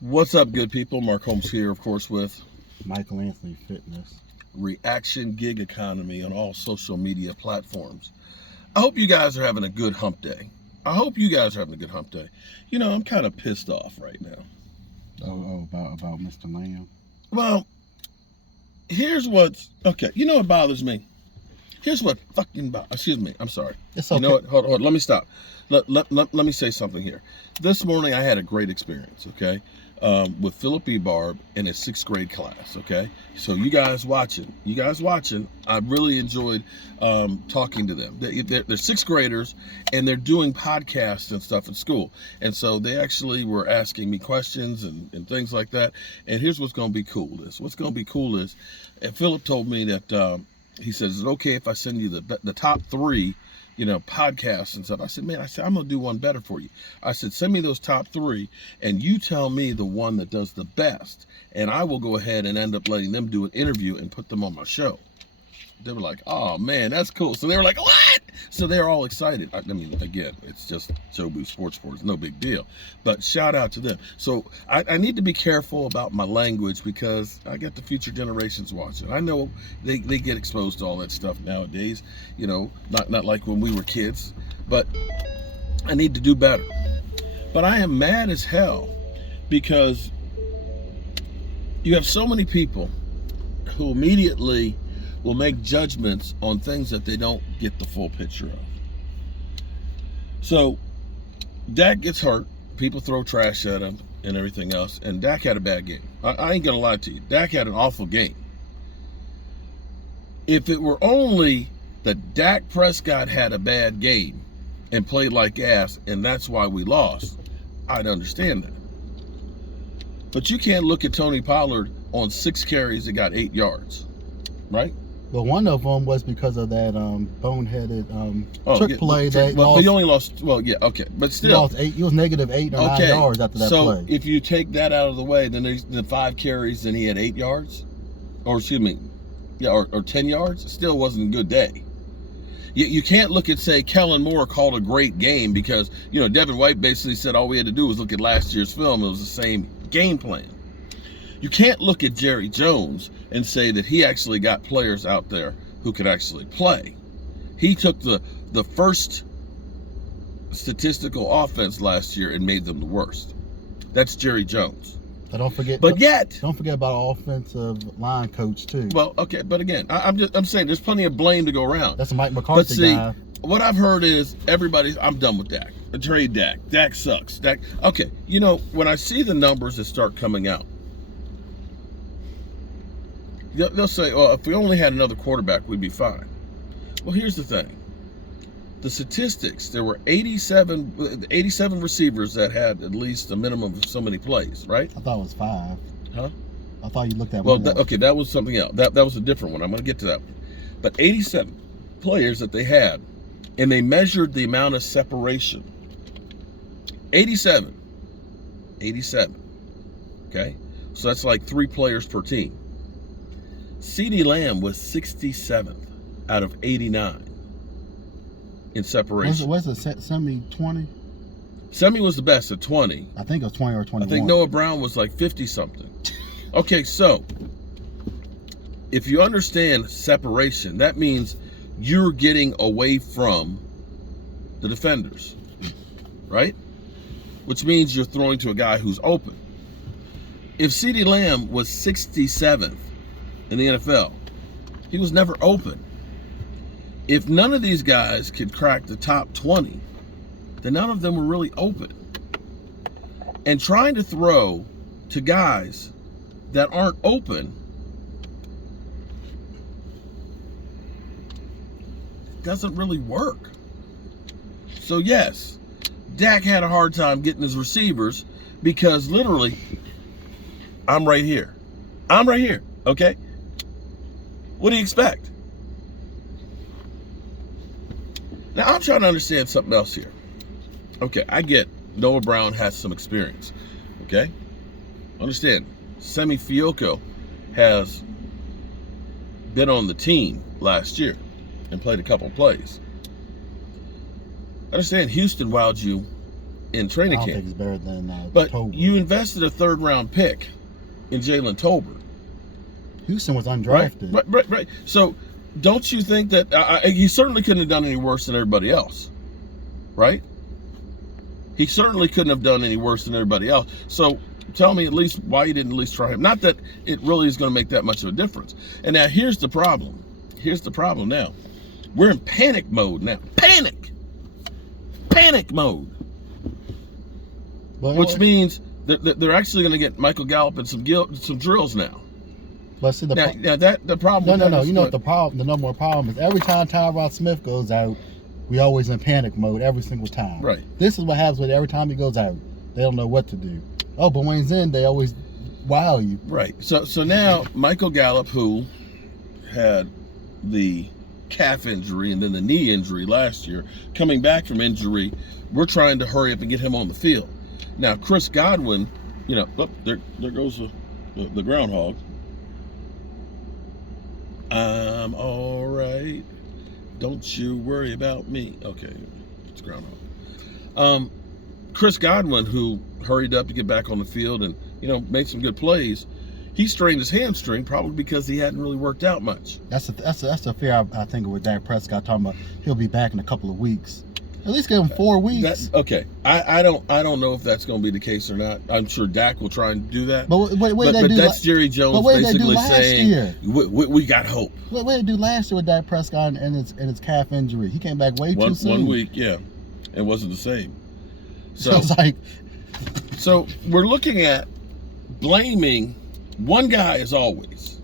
What's up, good people? Mark Holmes here, of course, with Michael Anthony Fitness. Reaction Gig Economy on all social media platforms. I hope you guys are having a good hump day. You know, I'm kind of pissed off right now. About Mr. Lamb. Well, here's what's okay. You know what bothers me? Here's what fucking excuse me. I'm sorry. It's okay. You know what? Hold on. Let me stop. Let me say something here. This morning I had a great experience. Okay. With Philip E. Barb in his 6th grade class. Okay, so you guys watching, I really enjoyed talking to them. They're 6th graders and they're doing podcasts and stuff at school, and so they actually were asking me questions and things like that. And here's what's going to be cool is and Philip told me that he says, is it okay if I send you the top 3 podcasts and stuff? I said, I'm gonna do one better for you. I said, send me those top 3 and you tell me the one that does the best, and I will go ahead and end up letting them do an interview and put them on my show. They were like, oh man, that's cool. So they were like, what? So they're all excited. I mean, again, it's just Jobu Sports, no big deal. But shout out to them. So I need to be careful about my language because I got the future generations watching. I know they get exposed to all that stuff nowadays, not like when we were kids, but I need to do better. But I am mad as hell because you have so many people who immediately will make judgments on things that they don't get the full picture of. So Dak gets hurt, people throw trash at him and everything else, and Dak had a bad game. I ain't gonna lie to you, Dak had an awful game. If it were only that Dak Prescott had a bad game and played like ass and that's why we lost, I'd understand that. But you can't look at Tony Pollard on 6 carries that got 8 yards, right? But one of them was because of that boneheaded trick play that well, lost. He only lost. Well, yeah, okay, but still, he lost 8. He was negative 8 or 9 yards after that play. So if you take that out of the way, then there's the 5 carries, then he had 8 yards, or excuse me, yeah, or 10 yards. It still wasn't a good day. You can't look at, say, Kellen Moore called a great game because Devin White basically said all we had to do was look at last year's film. It was the same game plan. You can't look at Jerry Jones and say that he actually got players out there who could actually play. He took the first statistical offense last year and made them the worst. That's Jerry Jones. But don't forget about our offensive line coach too. Well, okay, but again, I'm saying there's plenty of blame to go around. That's a Mike McCarthy guy. What I've heard is I'm done with Dak. Trade Dak. Dak sucks. Dak. Okay, when I see the numbers that start coming out, they'll say, well, if we only had another quarterback, we'd be fine. Well, here's the thing. The statistics, there were 87 receivers that had at least a minimum of so many plays, right? I thought it was 5. Huh? I thought you looked at one. Well, okay, that was something else. That was a different one. I'm going to get to that one. But 87 players that they had, and they measured the amount of separation. 87. Okay? So that's like 3 players per team. CeeDee Lamb was 67th out of 89 in separation. Was it Semi 20? Semi was the best at 20. I think it was 20 or 21. I think Noah Brown was like 50-something. Okay, so if you understand separation, that means you're getting away from the defenders, right? Which means you're throwing to a guy who's open. If CeeDee Lamb was 67th in the NFL, he was never open. If none of these guys could crack the top 20, then none of them were really open. And trying to throw to guys that aren't open doesn't really work. So yes, Dak had a hard time getting his receivers because literally, I'm right here, okay? What do you expect? Now, I'm trying to understand something else here. Okay, I get Noah Brown has some experience, okay? Understand, Semi Fioco has been on the team last year and played a couple plays. Understand, Houston wowed you in training I don't camp. think it's better than But Tolbert. you invested a 3rd-round pick in Jalen Tolbert. Houston was undrafted. Right. So don't you think that he certainly couldn't have done any worse than everybody else, right? He certainly couldn't have done any worse than everybody else. So tell me at least why you didn't at least try him. Not that it really is going to make that much of a difference. And now here's the problem. Here's the problem now. We're in panic mode now. Panic mode. Which means that they're actually going to get Michael Gallup and some drills now. But see, the problem. No. You know what the problem? The number one problem is every time Tyron Smith goes out, we always in panic mode every single time. Right. This is what happens with every time he goes out. They don't know what to do. Oh, but when he's in, they always wow you. Right. So now Michael Gallup, who had the calf injury and then the knee injury last year, coming back from injury, we're trying to hurry up and get him on the field. Now Chris Godwin, there goes the groundhog. I'm all right. Don't you worry about me. Okay, it's groundhog. Chris Godwin, who hurried up to get back on the field and made some good plays, he strained his hamstring probably because he hadn't really worked out much. That's a fear I think with Dak Prescott talking about he'll be back in a couple of weeks. At least give him 4 weeks. Okay. I don't know if that's going to be the case or not. I'm sure Dak will try and do that. But that's Jerry Jones basically saying we got hope. What did they do last year with Dak Prescott and his calf injury? He came back way too soon. 1 week, yeah. It wasn't the same. So it's like, so we're looking at blaming one guy as always,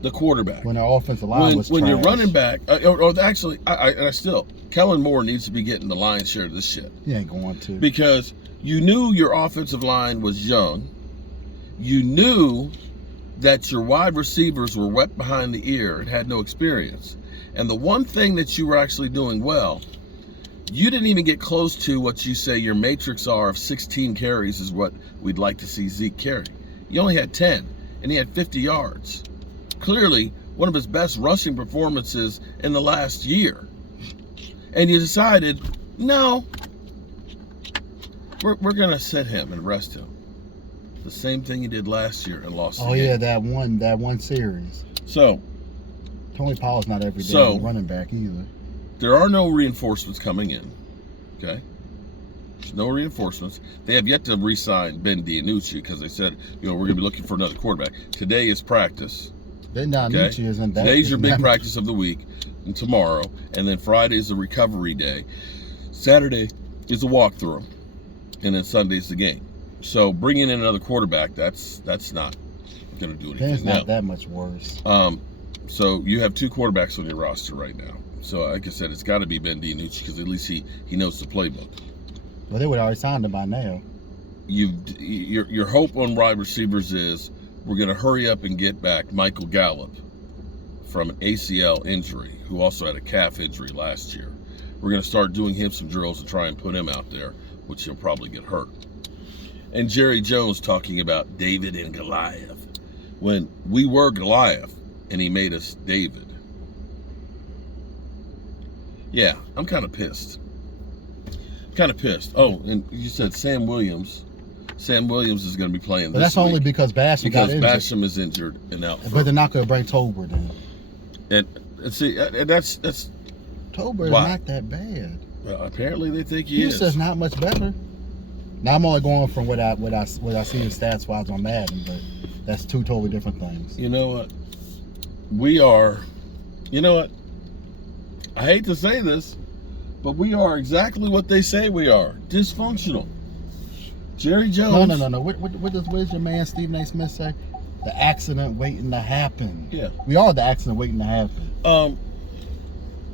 the quarterback. When our offensive line was when trash. you're running back, actually, Kellen Moore needs to be getting the lion's share of this shit. He ain't going to. Because you knew your offensive line was young. You knew that your wide receivers were wet behind the ear and had no experience. And the one thing that you were actually doing well, you didn't even get close to what you say your matrix are of 16 carries is what we'd like to see Zeke carry. You only had 10, and he had 50 yards. Clearly, one of his best rushing performances in the last year. And you decided, no, we're going to sit him and rest him. The same thing you did last year and lost the game. Yeah, that one series. So, Tony Powell's not every day running back either. There are no reinforcements coming in, okay? There's no reinforcements. They have yet to re-sign Ben DiNucci because they said, we're going to be looking for another quarterback. Today is practice. Ben DiNucci isn't that. Today's your big practice of the week, and tomorrow, and then Friday is the recovery day. Saturday is the walkthrough, and then Sunday's the game. So bringing in another quarterback, that's not going to do anything. Ben's not that much worse. So you have 2 quarterbacks on your roster right now. So like I said, it's got to be Ben DiNucci because at least he knows the playbook. Well, they would have already signed him by now. Your hope on wide receivers is we're going to hurry up and get back Michael Gallup from an ACL injury, who also had a calf injury last year. We're going to start doing him some drills and try and put him out there, which he'll probably get hurt. And Jerry Jones talking about David and Goliath, when we were Goliath and he made us David. Yeah, I'm kind of pissed. Oh, and you said Sam Williams. Sam Williams is going to be playing but this that's week. only because Basham got injured. Because Basham is injured and out. But they're not going to bring Tolbert in. And see, that's Tolbert is not that bad. Well, apparently they think he is. Houston's not much better. Now I'm only going from what I see in stats wise on Madden, but that's 2 totally different things. You know what? We are. You know what? I hate to say this, but we are exactly what they say we are. Dysfunctional. Jerry Jones. No. What does your man Stephen A. Smith say? The accident waiting to happen. Yeah. We are the accident waiting to happen.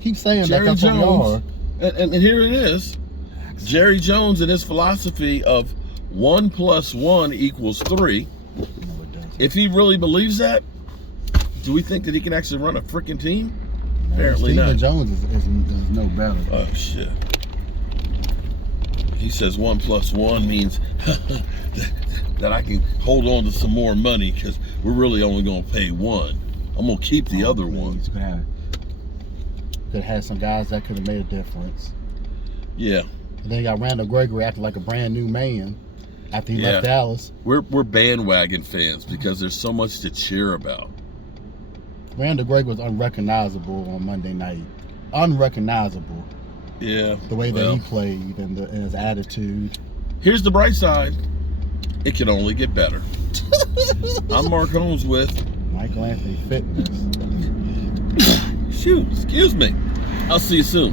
Keep saying Jerry that's Jones, what we are. And here it is. Jerry Jones and his philosophy of 1 + 1 = 3. No, it doesn't. If he really believes that, do we think that he can actually run a freaking team? Apparently Stephen not. Jones is no better. Oh, shit. He says 1 + 1 means that I can hold on to some more money because we're really only going to pay 1. I'm going to keep the other one. Could have had some guys that could have made a difference. Yeah. And then you got Randall Gregory acting like a brand new man after he left Dallas. We're bandwagon fans because there's so much to cheer about. Randall Gregory was unrecognizable on Monday night. Unrecognizable. Yeah. The way that he played and his attitude. Here's the bright side. It can only get better. I'm Mark Holmes with Michael Anthony Fitness. Shoot, excuse me. I'll see you soon.